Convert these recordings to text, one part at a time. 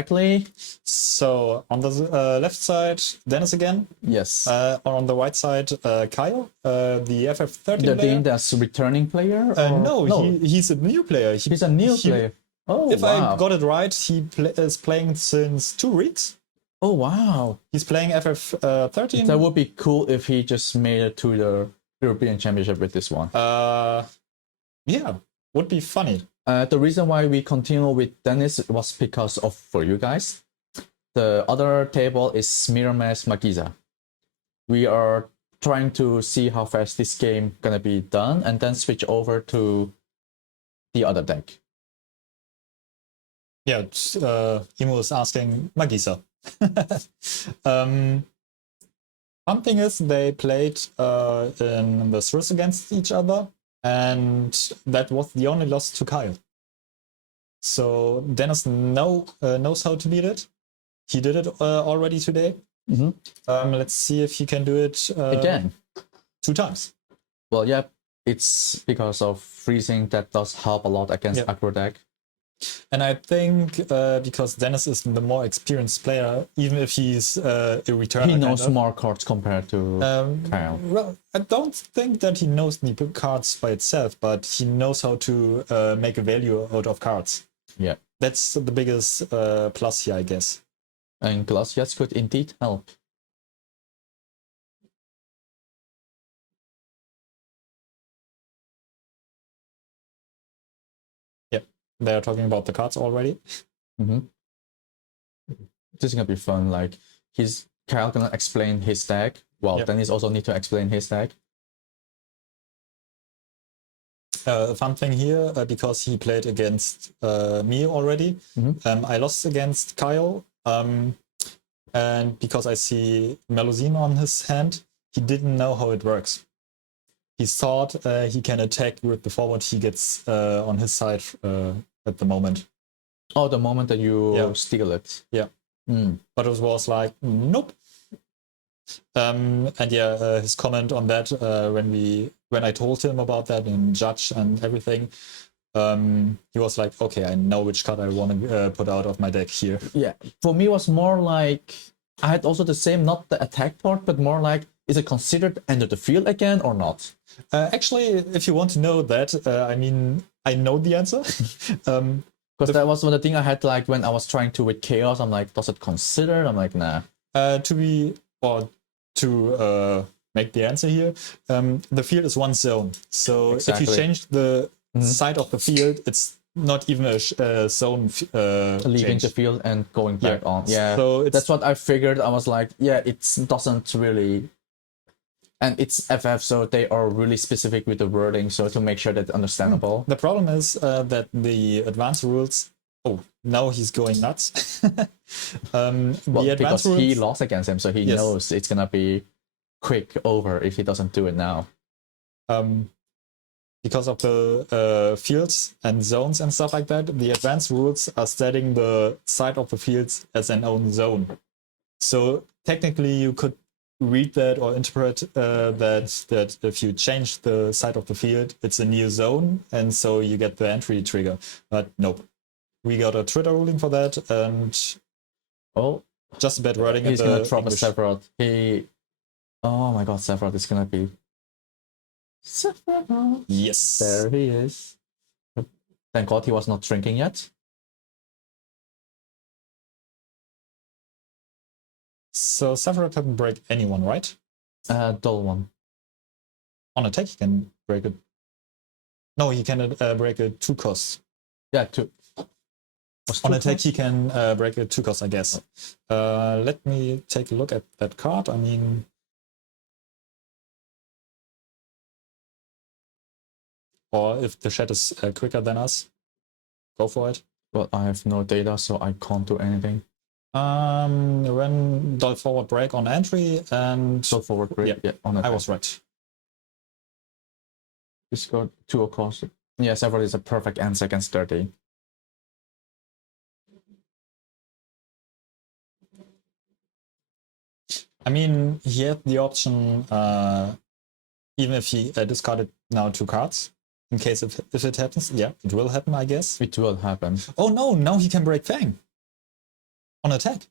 correctly. So on the left side, Dennis again. Yes. On the right side, Kyle, the FF13 The player. team that's returning player? No, he's a new player. He's a new player. Oh, if wow. I got it right, he is playing since 2 weeks. Oh, wow. He's playing FF13. That would be cool if he just made it to the European Championship with this one. Yeah, would be funny. The reason why we continue with Dennis was because of, for you guys, the other table is Mirames Magiza. We are trying to see how fast this game gonna be done and then switch over to the other deck. Yeah, Imo is asking Magiza. One thing is they played in the Swiss against each other, and that was the only loss to Kyle. So Dennis knows how to beat it. He did it already today. Mm-hmm. Let's see if he can do it again 2 times. Well, yeah, it's because of freezing that does help a lot against aggro deck. And I think because Dennis is the more experienced player, even if he's a returner, he knows more cards compared to Kyle. Well, I don't think that he knows the cards by itself, but he knows how to make a value out of cards. Yeah, that's the biggest plus here, I guess. And Glaciers could indeed help. They're talking about the cards already. Mm-hmm. This is gonna be fun. Like Kyle gonna explain his deck. Well, then he's also need to explain his deck. A fun thing here, because he played against me already. Mm-hmm. I lost against Kyle, and because I see Melusine on his hand, he didn't know how it works. He thought he can attack with the forward he gets on his side at the moment. Oh, the moment that you steal it. Yeah. But it was like, nope. And his comment on that when I told him about that in Judge and everything, he was like, okay, I know which card I want to put out of my deck here. Yeah, for me it was more like, I had also the same, not the attack part, but more like, is it considered end of the field again or not? Actually, if you want to know that, I mean, I know the answer. Because that was one of the things I had, like, when I was trying to with Chaos, I'm like, does it consider? I'm like, nah. To make the answer here, the field is one zone. So exactly. If you change the side of the field, it's not even a zone leaving change. the field and going back on. Yeah, so that's what I figured. I was like, yeah, it doesn't really... And it's FF, so they are really specific with the wording, so to make sure that's understandable. The problem is that the advanced rules... Oh, now he's going nuts. Well, because he lost against him, so he knows it's gonna be quick over if he doesn't do it now. Because of the fields and zones and stuff like that, the advanced rules are setting the side of the fields as an own zone. So technically you could read that or interpret that if you change the side of the field, it's a new zone, and so you get the entry trigger. But nope. We got a Twitter ruling for that, and just a bad wording. He's gonna drop a Sephiroth. Oh my god, Sephiroth is gonna be... Sephiroth! Yes! There he is. Thank god he was not drinking yet. So Sephiroth can break anyone, right? Dull one. On attack he can break it. No, he can break it 2 costs. Yeah, 2. On attack, he can break it 2 costs, I guess. Let me take a look at that card. I mean... Or if the chat is quicker than us, go for it. But I have no data, so I can't do anything. When dull forward break on entry and... Dull forward break, yeah on attack. I was right. This got 2 costs. Yeah, Sephiroth is a perfect answer against 30. I mean, he had the option, even if he discarded now 2 cards, in case if it happens. Yeah, it will happen, I guess. It will happen. Oh no, now he can break Fang. On attack.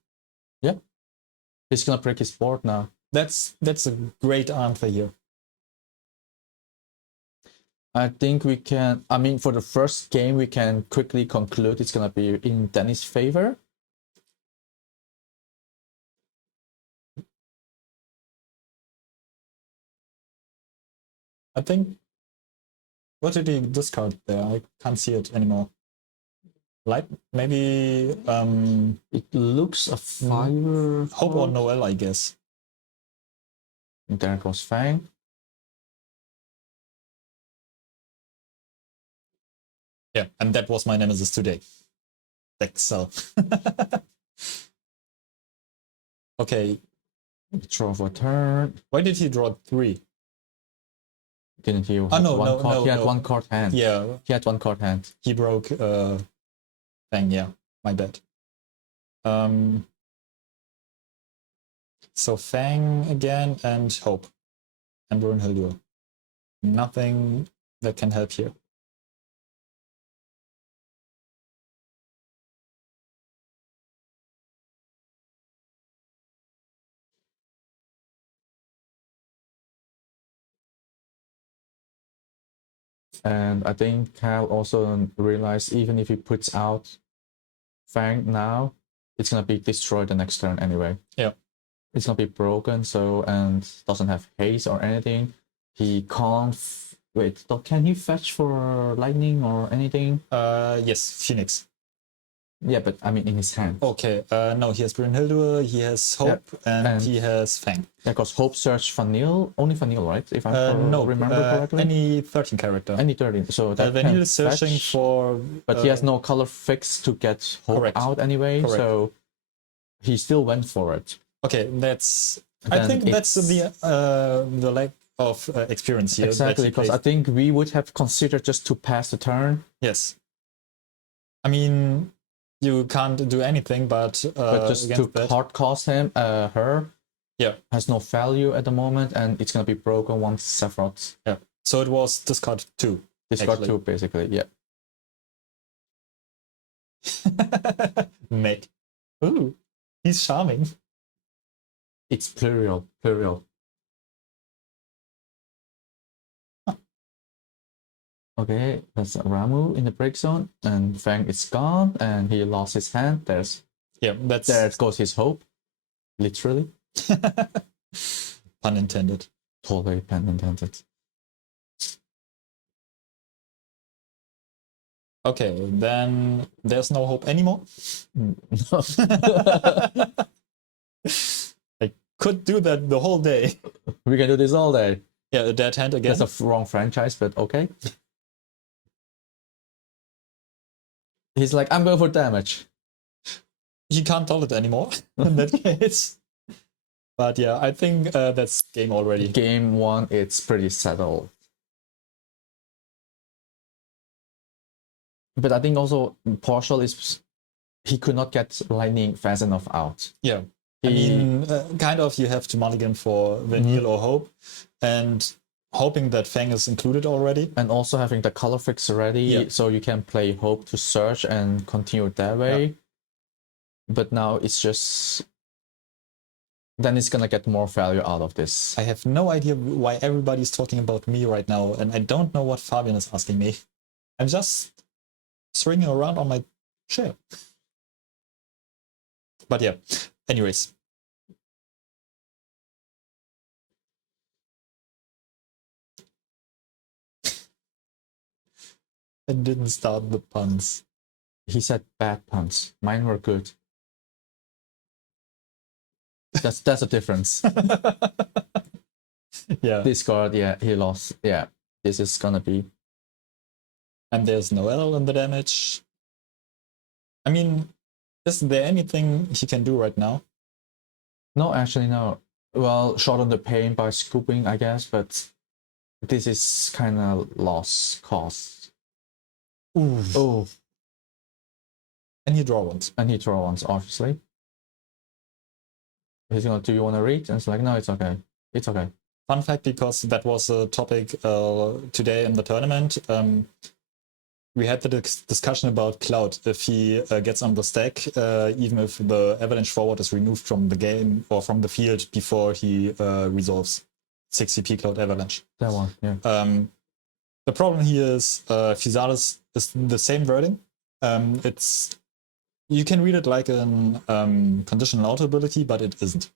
Yeah. He's gonna break his board now. That's a great answer here. I think we can, I mean, for the first game, we can quickly conclude it's gonna be in Danny's favor. I think. What did he discard there? I can't see it anymore. Light, maybe. It looks a fire. Hope or Noel, I guess. And there goes Fang. Yeah, and that was my nemesis today. Excel. Okay. Draw for turn. Why did he draw 3? Didn't he? No, one no, card? no, He had no. one card hand. Yeah, He had one card hand. he broke Fang, yeah, my bad. So Fang again and Hope. And Brunhildur. Nothing that can help here. And I think Cal also realized even if he puts out Fang now, it's gonna be destroyed the next turn anyway. Yeah. It's gonna be broken, so, and doesn't have haste or anything. He can't. Wait, can he fetch for lightning or anything? Yes, Phoenix. Yeah, but I mean in his hand. Okay, no, he has Brunhildur, he has Hope, and he has Fang. Yeah, because Hope search Vanille, only Vanille, right? If I No, remember correctly. any 13 character. Any 13. So that Vanille can is searching fetch, for. but he has no color fix to get Hope Correct. out anyway. Correct. So he still went for it. Okay, that's. Then I think that's the lack of experience here. Exactly, because I think we would have considered just to pass the turn. Yes. I mean, you can't do anything, but just to hard cost him, her. Yeah. Has no value at the moment, and it's gonna be broken once Sephiroth. Yeah. So it was discard 2. Discard 2, basically. Yeah. Mate. Ooh, he's charming. It's plural. Okay, that's Ramu in the break zone, and Fang is gone, and he lost his hand. There goes his hope, literally. Pun intended. Totally pun intended. Okay, then there's no hope anymore. I could do that the whole day. We can do this all day. Yeah, a dead hand again. That's a wrong franchise, but okay. He's like, I'm going for damage. He can't tell it anymore in that case. But yeah, I think that's game already. Game 1, it's pretty settled. But I think also partial is he could not get lightning fast enough out. Yeah. I mean, kind of you have to mulligan for Vanille or Hope, and hoping that Fang is included already. And also having the color fix ready, so you can play Hope to search and continue that way. Yeah. But now it's just... Then it's gonna get more value out of this. I have no idea why everybody's talking about me right now, and I don't know what Fabian is asking me. I'm just swinging around on my chair. But yeah, anyways. I didn't start the puns. He said bad puns. Mine were good. That's a difference. Yeah. Discard, yeah, he lost. Yeah, this is gonna be. And there's Noel in the damage. I mean, is there anything he can do right now? No, actually, no. Well, short on the pain by scooping, I guess, but this is kind of loss cost. Ooh. Oh. And he draw once. And he draw once, obviously. He's gonna, do you want to read? And it's like, no, it's okay. It's okay. Fun fact, because that was a topic today in the tournament. we had the discussion about Cloud. If he gets on the stack, even if the Avalanche forward is removed from the game or from the field before he resolves 6 CP Cloud Avalanche. That one, yeah. The problem here is Physalis is the same wording. It's you can read it like an conditional auto ability, but it isn't.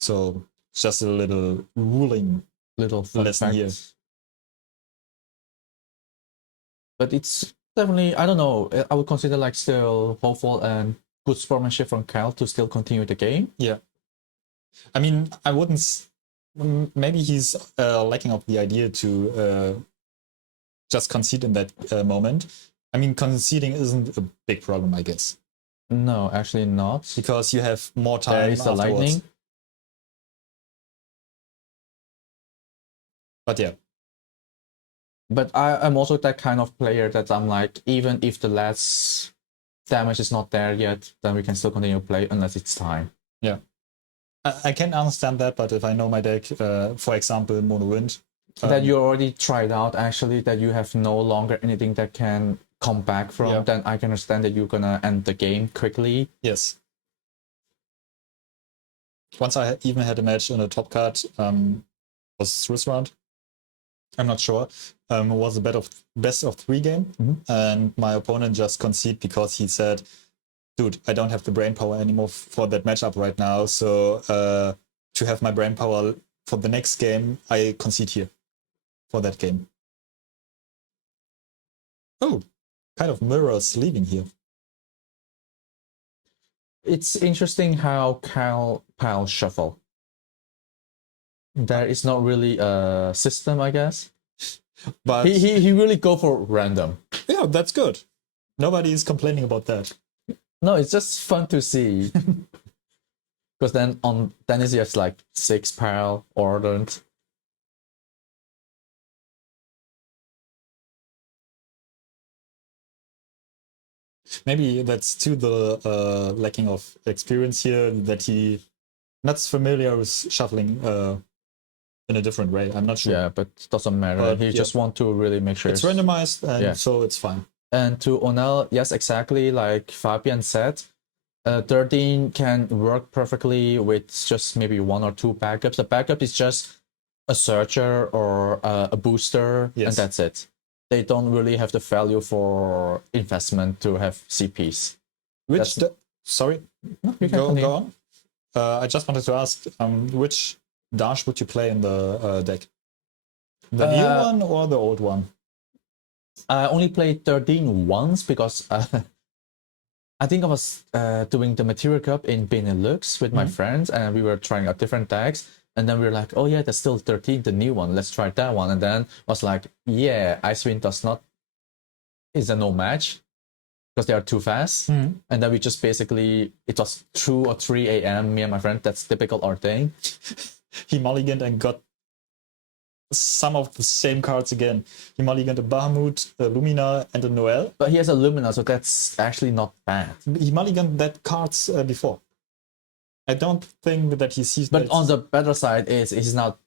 So just a little ruling lesson here. But it's definitely, I don't know, I would consider like still hopeful and good sportsmanship from Kyle to still continue the game. Yeah. I mean, I wouldn't. Maybe he's lacking of the idea to just concede in that moment. I mean, conceding isn't a big problem, I guess. No, actually not. Because you have more time. There is the afterwards. lightning. But yeah. But I'm also that kind of player that I'm like, even if the last damage is not there yet, then we can still continue to play unless it's time. Yeah. I can understand that, but if I know my deck, for example, Mono Wind. That you already tried out, actually, that you have no longer anything that can come back from, then I can understand that you're gonna end the game quickly. Yes. Once I even had a match on a top card, was Swiss round. I'm not sure. It was a best of 3 game, and my opponent just conceded because he said, dude, I don't have the brain power anymore for that matchup right now, so to have my brain power for the next game, I concede here for that game. Oh, kind of mirrors leaving here. It's interesting how Kyle piles shuffle. There is not really a system, I guess. But he really go for random. Yeah, that's good. Nobody is complaining about that. No, it's just fun to see. Because then on Dennis you have like 6 pile ordered. Maybe that's too the lacking of experience here, that he not familiar with shuffling in a different way. I'm not sure. Yeah, but it doesn't matter. He just want to really make sure it's randomized, and so it's fine. And to Onel, yes, exactly like Fabian said, 13 can work perfectly with just maybe 1 or 2 backups. The backup is just a searcher or a booster, and that's it. They don't really have the value for investment to have CPs. Sorry, no, you can go on. I just wanted to ask, which dash would you play in the deck? The new one or the old one? I only played 13 once because I think I was doing the Material Cup in Benelux with my friends, and we were trying out different decks. And then we were like, oh yeah, there's still 13, the new one. Let's try that one. And then was like, yeah, XIII is a no match because they are too fast. And then we just basically, it was 2 or 3 a.m. Me and my friend, that's typical our thing. He mulliganed and got some of the same cards again. He mulliganed a Bahamut, a Lumina, and a Noel. But he has a Lumina, so that's actually not bad. He mulliganed that cards before. I don't think that he sees. But on the better side is he's now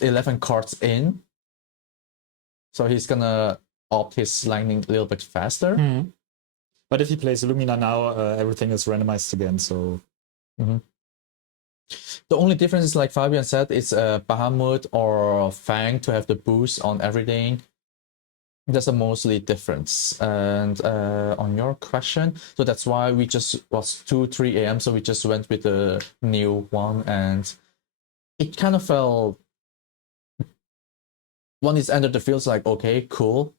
11 cards in, so he's gonna opt his lightning a little bit faster. But if he plays Lumina now, everything is randomized again. So the only difference is, like Fabian said, it's Bahamut or Fang to have the boost on everything. That's the mostly difference. And on your question, so that's why we just was 2-3 a.m. So we just went with the new one, and it kind of felt when it's entered the field, like okay, cool.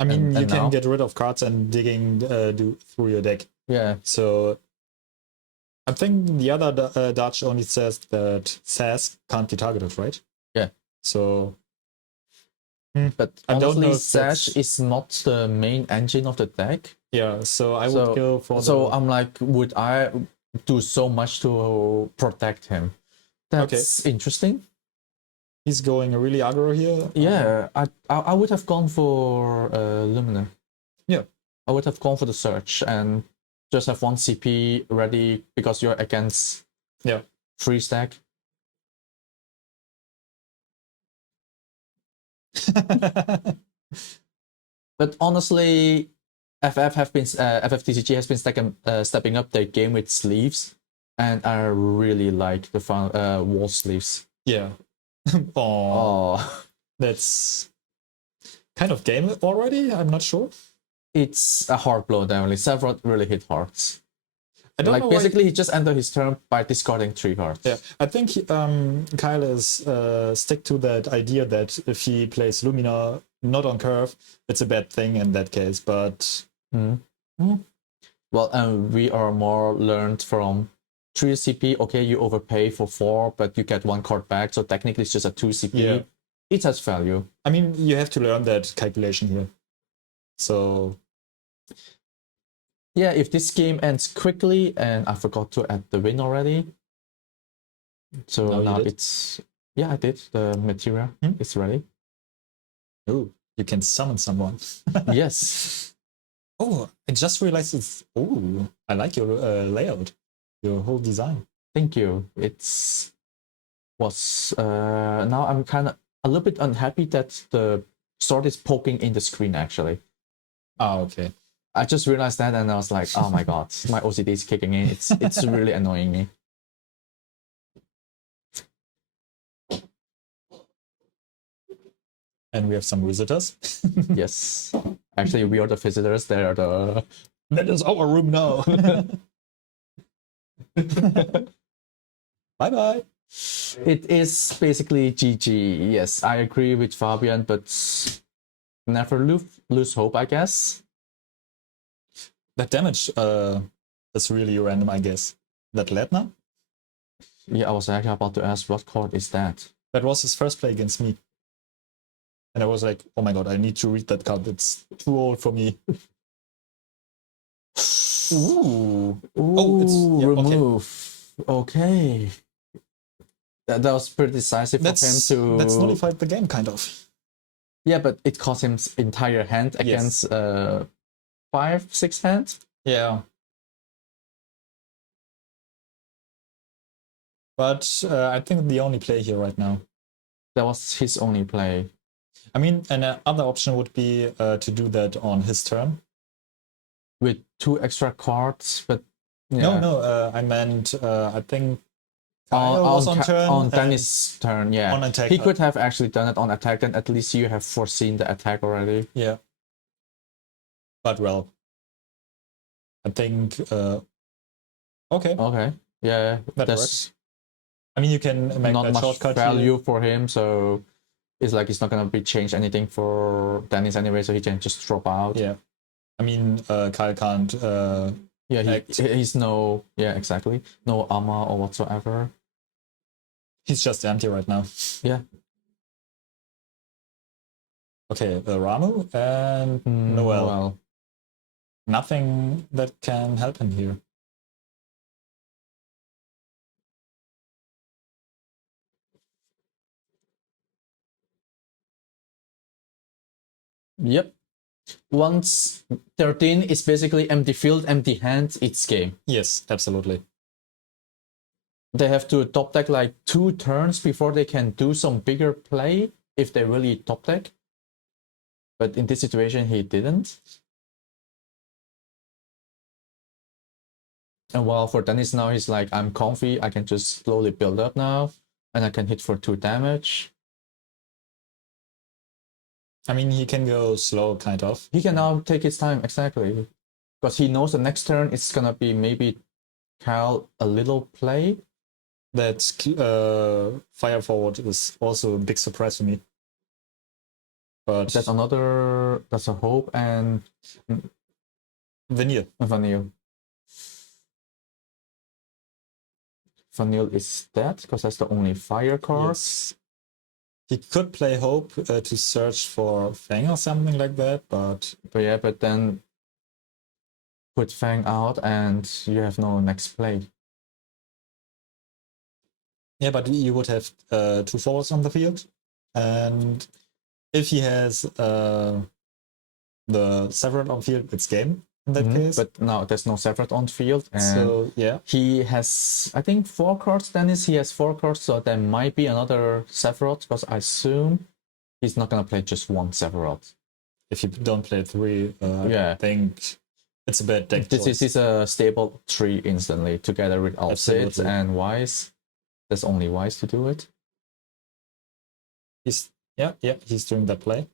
I mean, you can get rid of cards and digging through your deck. Yeah. So I think the other Dutch only says that SAS can't be targeted, right? Yeah. So. But honestly, Sash is not the main engine of the deck. Yeah, so I would go for So I'm like, would I do so much to protect him? That's interesting. He's going really aggro here. Yeah, I would have gone for Lumina. Yeah. I would have gone for the search and just have 1 CP ready because you're against 3 stack. But honestly, FFTCG has been stepping up their game with sleeves, and I really like the wall sleeves. Yeah. Oh, That's kind of game already. I'm not sure. it's a hard blow, definitely. Several really hit hearts. I don't know. Basically, he just ended his turn by discarding 3 cards. Yeah, I think Kyle is stick to that idea that if he plays Lumina not on curve, it's a bad thing in that case. But well, we are more learned from 3 CP. Okay, you overpay for 4, but you get 1 card back. So technically, it's just a 2 CP. Yeah. It has value. I mean, you have to learn that calculation here. So yeah, if this game ends quickly, and I forgot to add the win already. So now it's I did the material. It's ready. Oh, you can summon someone. Yes. Oh, I just realized it's. Oh, I like your layout, your whole design. Thank you. Now I'm kind of a little bit unhappy that the sword is poking in the screen actually. Oh, okay. I just realized that and I was like, oh my god, my OCD is kicking in. It's really annoying me. And we have some visitors. Yes. Actually, we are the visitors. They are the... That is our room now. Bye-bye. It is basically GG. Yes, I agree with Fabian, but never lose hope, I guess. That damage is really random, I guess. That Ledna? Yeah, I was actually about to ask, what card is that? That was his first play against me. And I was like, oh my god, I need to read that card. It's too old for me. Ooh. Oh, it's remove. Okay. That was pretty decisive for him to... That's nullified the game, kind of. Yeah, but it cost him entire hand against 5-6 hand. Yeah. But I think the only play here right now. That was his only play. I mean, another option would be to do that on his turn. With 2 extra cards, but... Yeah. No, I meant, I think... on Danny's turn, yeah. On attack. He could have actually done it on attack, then at least you have foreseen the attack already. Yeah. But well, I think... okay. Okay, yeah. That works. I mean, you can make not that much shortcut value here. For him, so it's like it's not gonna be changed anything for Dennis anyway, so he can just drop out. Yeah, I mean, Kyle can't. He's no. Yeah, exactly. No armor or whatsoever. He's just empty right now. Yeah. Okay, Ramu and Noel. Nothing that can help him here. Yep. Once 13 is basically empty field, empty hand, it's game. Yes, absolutely. They have to top deck like 2 turns before they can do some bigger play if they really top deck. But in this situation, he didn't. And while for Dennis now, he's like, I'm comfy, I can just slowly build up now, and I can hit for 2 damage. I mean, he can go slow, kind of. He can now take his time, exactly. Because he knows the next turn it's gonna be maybe Cal a little play. That fire forward is also a big surprise for me. But that's a hope and Vanille. Vanille is dead because that's the only fire card. Yes. He could play Hope to search for Fang or something like that, but then put Fang out and you have no next play. Yeah, but you would have 2 forwards on the field, and if he has the Severed on field, it's game in that case. But now there's no Severed on field, and so yeah, he has I think 4 cards. Dennis, he has 4 cards, so there might be another Severed because I assume he's not gonna play just one Severed. if you don't play 3, Yeah. I think it's a bad deck This choice. is a stable 3 instantly together with Alcid Absolutely. and Wise. There's only Wise to do it. He's doing that play.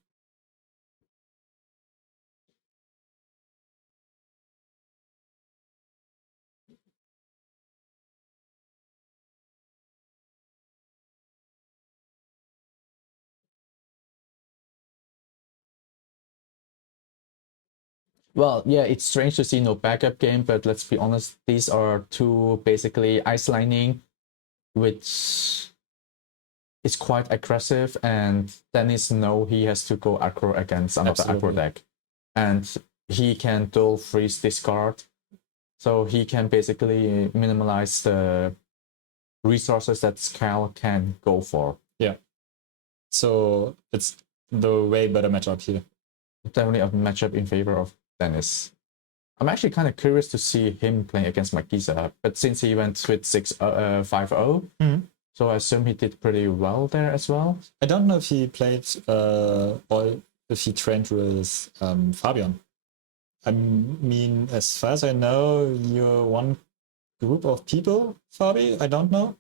Well, yeah, it's strange to see no backup game, but let's be honest, these are two basically ice lining, which is quite aggressive, and Dennis know he has to go aggro against another aggro deck. And he can dual freeze discard, so he can basically minimize the resources that Scal can go for. Yeah. So it's the way better matchup here. Definitely a matchup in favor of Dennis. I'm actually kind of curious to see him playing against Magisa, but since he went with 5-0, so I assume he did pretty well there as well. I don't know if he played or if he trained with Fabian. I mean, as far as I know, you're one group of people, Fabi. I don't know.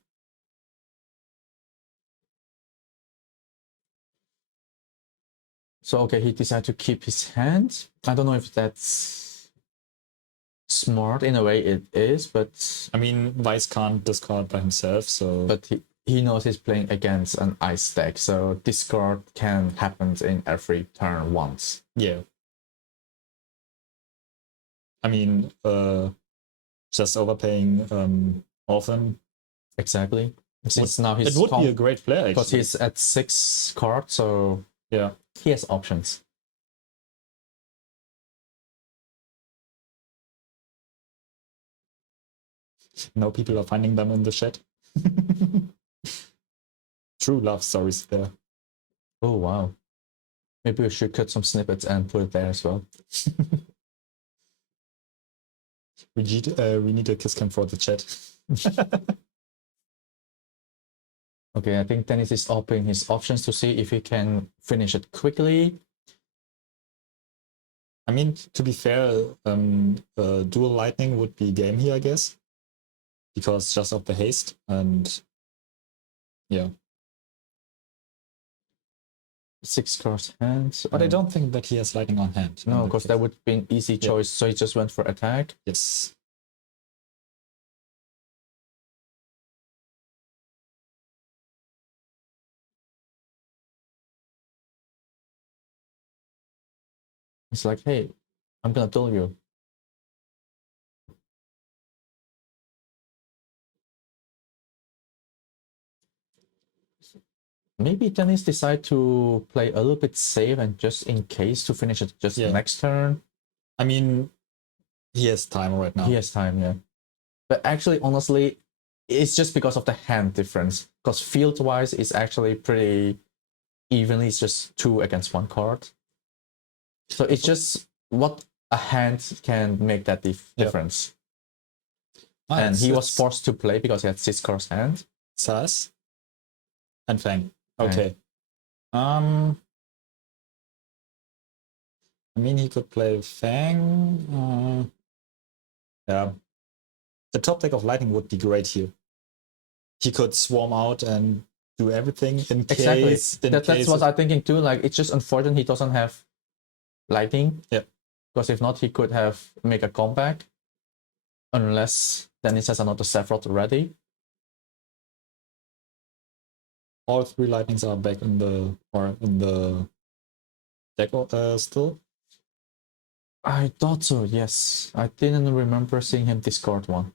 So okay, he decided to keep his hand. I don't know if that's smart. In a way it is, but I mean, Vice can't discard by himself, so... But he knows he's playing against an ice deck, so discard can happen in every turn once. Yeah. I mean, just overpaying often. Exactly. Since now he's it would be a great player, actually. Because he's at 6 cards, so yeah, he has options. Now people are finding them in the chat. True love stories there. Oh wow. Maybe we should cut some snippets and put it there as well. we need a kiss cam for the chat. Okay, I think Dennis is opening his options to see if he can finish it quickly. I mean, to be fair, dual lightning would be game here, I guess, because just of the haste, and yeah. 6 cards hands. But I don't think that he has lightning on hand. No, because that would be an easy choice, so he just went for attack. Yes. It's like, hey, I'm gonna duel you. Maybe Dennis decide to play a little bit safe and just in case to finish it just next turn. I mean, he has time right now. He has time, yeah. But actually, honestly, it's just because of the hand difference. Because field-wise, it's actually pretty evenly. It's just 2 against 1 card. So it's just what a hand can make that difference. And he was forced to play because he had 6 cards hand. Sass and Fang. Okay. I mean, he could play Fang. Yeah. The top deck of Lightning would be great here. He could swarm out and do everything in case. That's what I'm thinking too. Like, it's just unfortunate he doesn't have Lightning. Yeah. Because if not, he could have make a comeback. Unless Dennis has another Sephiroth ready. All 3 lightnings are back in the deck still. I thought so, yes. I didn't remember seeing him discard one.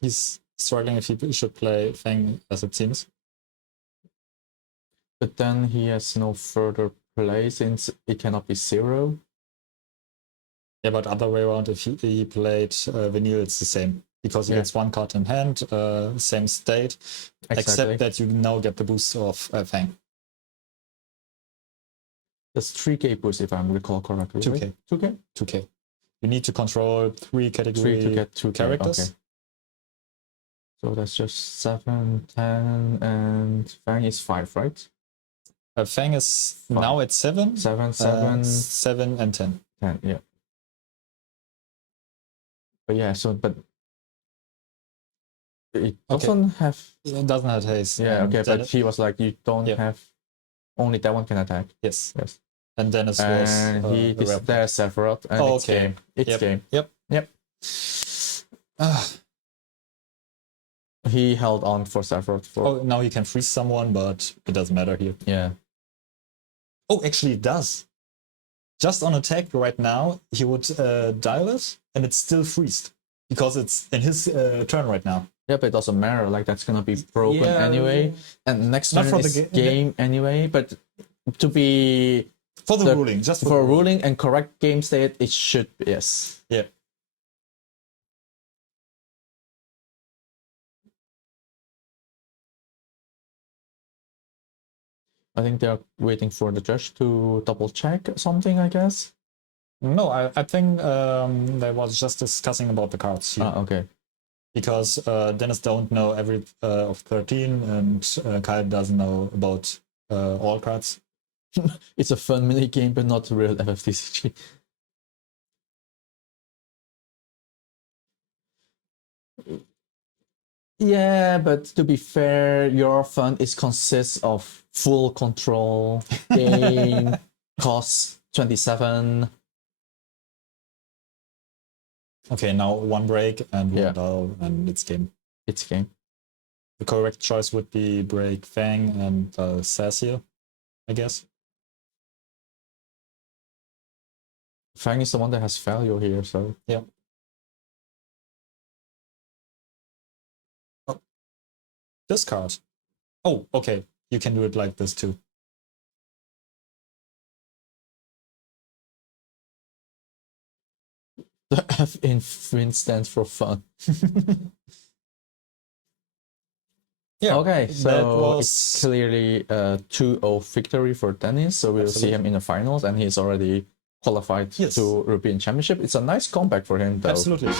He's struggling if he should play Fang, as it seems. But then he has no further play since it cannot be 0. Yeah, but other way around, if he played Vanille, it's the same. Because he gets 1 card in hand, same state, except that you now get the boost of Fang. That's 3k boost if I recall correctly. 2k. Right? 2k? 2k. You need to control 3 category 3 to get 2 characters. Okay. So that's just 7, 10, and Fang is 5, right? Fang is 5. now at 7. 7, 7, 7 and 10. 10, yeah. But yeah, so, but it doesn't have... It doesn't have haste. Yeah, and okay, then but he was like, you don't have... Only that one can attack. Yes. Yes. And Dennis was... And he there's Sephiroth, and it's game. It's game. Yep. He held on for Sephiroth for... Oh, now he can freeze someone, but it doesn't matter here. Yeah. Oh, actually it does. Just on attack right now, he would dial it, and it's still freezed. Because it's in his turn right now. Yeah, but it doesn't matter. Like, that's gonna be broken anyway. And next turn for is the game anyway. But to be... For the ruling, just for ruling and correct game state, it should be, yes. Yeah. I think they're waiting for the judge to double check something, I guess. No, I think they was just discussing about the cards here. Okay. Because Dennis don't know every of 13, and Kyle doesn't know about all cards. It's a fun mini game, but not real FFTCG. Yeah, but to be fair, your fund consists of full control, game, costs 27. Okay, now one break and one dial, and it's game. It's game. The correct choice would be break Fang and Sass here, I guess. Fang is the one that has value here, so... Yeah. Oh. Discard. Oh, okay. You can do it like this too. The F in Fin stands for fun. Yeah. Okay, so was... it's clearly a 2-0 victory for Dennis, so we'll see him in the finals, and he's already qualified to European Championship. It's a nice comeback for him, though. Absolutely.